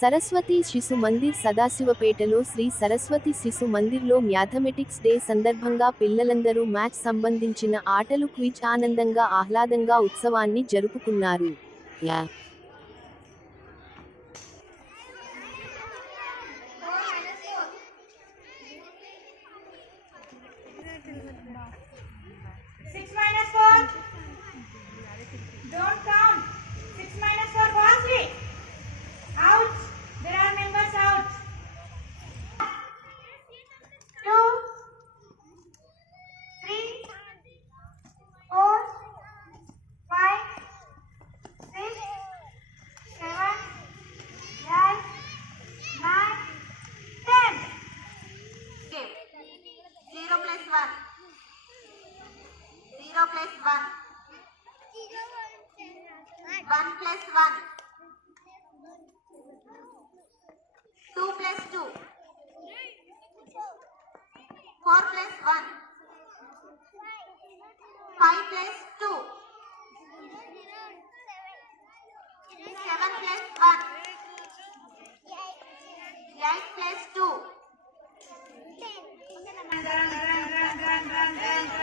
సరస్వతి శిశు మందిర్ సదాశివపేటలో శ్రీ సరస్వతి శిశు మందిర్లో mathematics day సందర్భంగా పిల్లలందరూ మ్యాచ్ సంబంధించిన ఆటలు క్విజ్ ఆనందంగా ఆహ్లాదంగా ఉత్సవాన్ని జరుపుకున్నారు. plus 1. 1 plus 1. 2 plus 2. 4 plus 1. 5 plus 2. 7 plus 1. 8 plus 2. 10.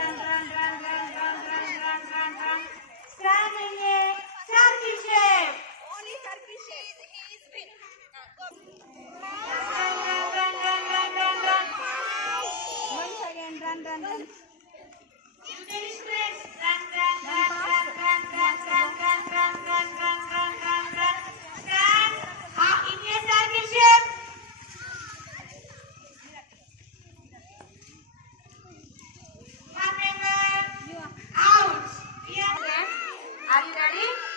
Are you ready?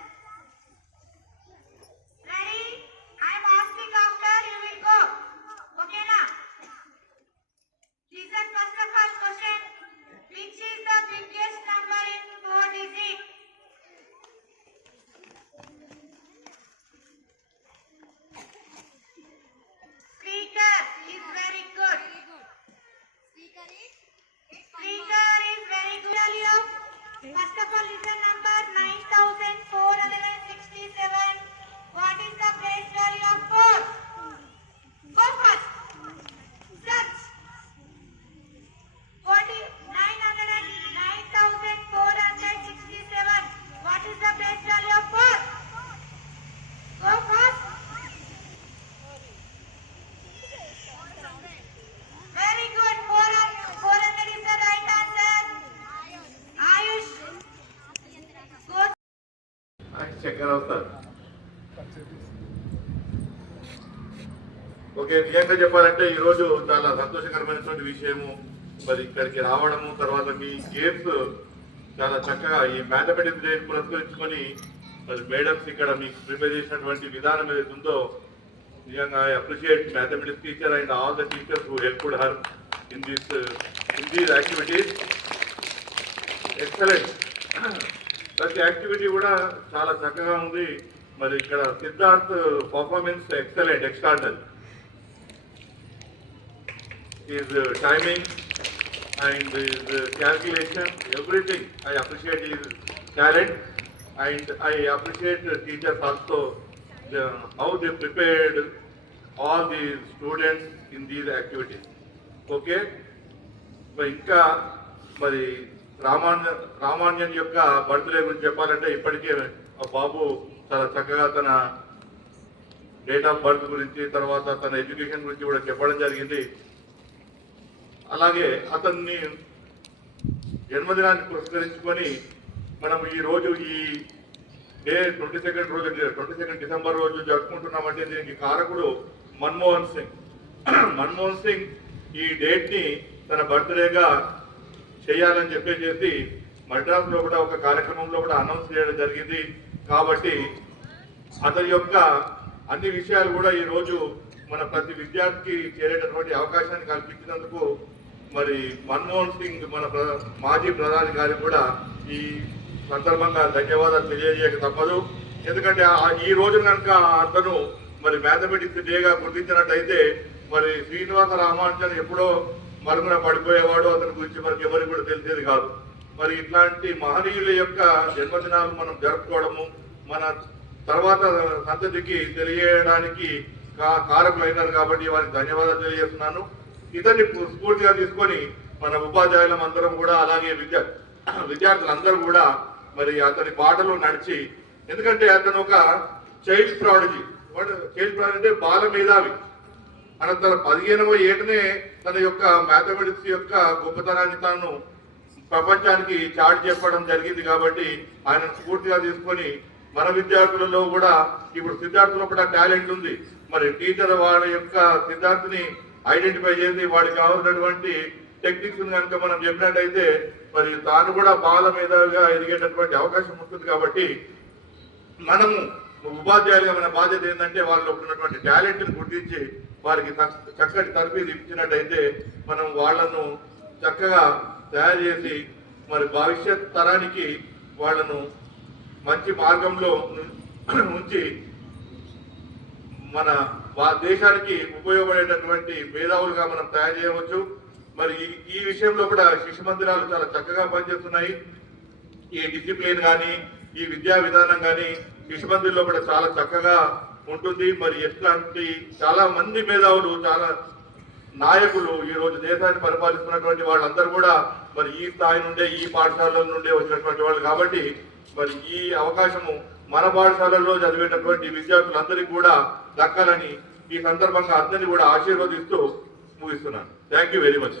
చక్కెర వస్తారు ఓకే నిజంగా చెప్పాలంటే ఈరోజు చాలా సంతోషకరమైనటువంటి విషయము. మరి ఇక్కడికి రావడము తర్వాత మీ గేమ్స్ చాలా చక్కగా ఈ మ్యాథమెటిక్స్ డే పురస్కరించుకొని మరి మేడమ్స్ ఇక్కడ మీకు ప్రిపేర్ చేసినటువంటి విధానం ఏదైతే ఉందో నిజంగా I appreciate mathematics teacher and all the teachers who help her in this in these activities. Excellent. ప్రతి యాక్టివిటీ కూడా చాలా చక్కగా ఉంది. మరి ఇక్కడ Siddharth performance excellent extraordinary his timing and his calculation everything I appreciate his talent and I appreciate teachers also how they prepared all the students in these activities okay మరి ఇంకా మరి రామాను రామాన్యన్ యొక్క బర్త్డే గురించి చెప్పాలంటే ఇప్పటికే ఆ బాబు చాలా చక్కగా తన డేట్ ఆఫ్ బర్త్ గురించి తర్వాత తన ఎడ్యుకేషన్ గురించి కూడా చెప్పడం జరిగింది. అలాగే అతన్ని జన్మదినాన్ని పురస్కరించుకొని మనం ఈ రోజు ఈ డే ట్వంటీ సెకండ్ రోజు ట్వంటీ సెకండ్ డిసెంబర్ రోజు జరుపుకుంటున్నామంటే దీనికి కారకుడు మన్మోహన్ సింగ్. మన్మోహన్ సింగ్ ఈ డేట్ని తన బర్త్డేగా చేయాలని చెప్పేసి మద్రాసులో కూడా ఒక కార్యక్రమంలో కూడా అనౌన్స్ చేయడం జరిగింది. కాబట్టి అతని యొక్క అన్ని విషయాలు కూడా ఈ రోజు మన ప్రతి విద్యార్థికి చేరేటటువంటి అవకాశాన్ని కల్పించినందుకు మరి మన్మోహన్ సింగ్ మన మాజీ ప్రధాని గారికి కూడా ఈ సందర్భంగా ధన్యవాదాలు తెలియజేయక తప్పదు. ఎందుకంటే ఈ రోజు కనుక అతను మరి మ్యాథమెటిక్స్ డేగా గుర్తించినట్టయితే మరి శ్రీనివాస రామానుజన్ ఎప్పుడో మరుగున పడిపోయేవాడు అతని గురించి మనకి ఎవరికి కూడా తెలిసేది కాదు. మరి ఇట్లాంటి మహనీయుల యొక్క జన్మదినాలు మనం జరుపుకోవడము మన తర్వాత సంతతికి తెలియడానికి కా- కారకులైనారు కాబట్టి వారికి ధన్యవాదాలు తెలియజేస్తున్నాను. ఇతన్ని స్ఫూర్తిగా తీసుకొని మన ఉపాధ్యాయులం అందరం కూడా అలాగే విద్యా విద్యార్థులందరూ కూడా మరి అతని బాటలో నడిచి ఎందుకంటే అతను ఒక చైల్డ్ ప్రాడజీ. చైల్డ్ ప్రాడజీ అంటే బాల మేధావి. అనంతరం పదిహేనవ ఏటనే తన యొక్క మ్యాథమెటిక్స్ యొక్క గొప్పతనాన్ని తాను ప్రపంచానికి చాటి చెప్పడం జరిగింది కాబట్టి ఆయన స్ఫూర్తిగా తీసుకొని మన విద్యార్థులలో కూడా ఇప్పుడు సిద్ధార్థులో కూడా టాలెంట్ ఉంది. మరి టీచర్ వాళ్ళ యొక్క సిద్ధార్థిని ఐడెంటిఫై చేసి వాడికి కావాల్సినటువంటి టెక్నిక్స్ కనుక మనం చెప్పినట్టయితే మరి తాను కూడా బాల మేధావిగా ఎదిగేటటువంటి అవకాశం ఉంటుంది కాబట్టి మనము ఉపాధ్యాయులుగా మన బాధ్యత ఏంటంటే వాళ్ళు ఉన్నటువంటి టాలెంట్ని గుర్తించి వారికి చక్కటి తరఫీదు ఇచ్చినట్టయితే మనం వాళ్ళను చక్కగా తయారు చేసి మరి భవిష్యత్ తరానికి వాళ్ళను మంచి మార్గంలో ఉంచి మన దేశానికి ఉపయోగపడేటటువంటి మేధావులుగా మనం తయారు చేయవచ్చు. మరి ఈ- విషయంలో కూడా శిశు మందిరాలు చాలా చక్కగా పనిచేస్తున్నాయి. ఈ డిసిప్లిన్ కానీ ఈ విద్యా విధానం కానీ శిశుమందిర్లో కూడా చాలా చక్కగా ఉంటుంది. మరి ఎట్లాంటి చాలా మంది మేధావులు చాలా నాయకులు ఈ రోజు దేశాన్ని పరిపాలిస్తున్నటువంటి వాళ్ళందరూ కూడా మరి ఈ స్థాయి నుండే ఈ పాఠశాలల నుండే వచ్చినటువంటి వాళ్ళు కాబట్టి మరి ఈ అవకాశము మన పాఠశాలల్లో చదివేటటువంటి విద్యార్థులందరికీ కూడా దక్కాలని ఈ సందర్భంగా అందరినీ కూడా ఆశీర్వదిస్తూ ముగిస్తున్నాను. Thank you very much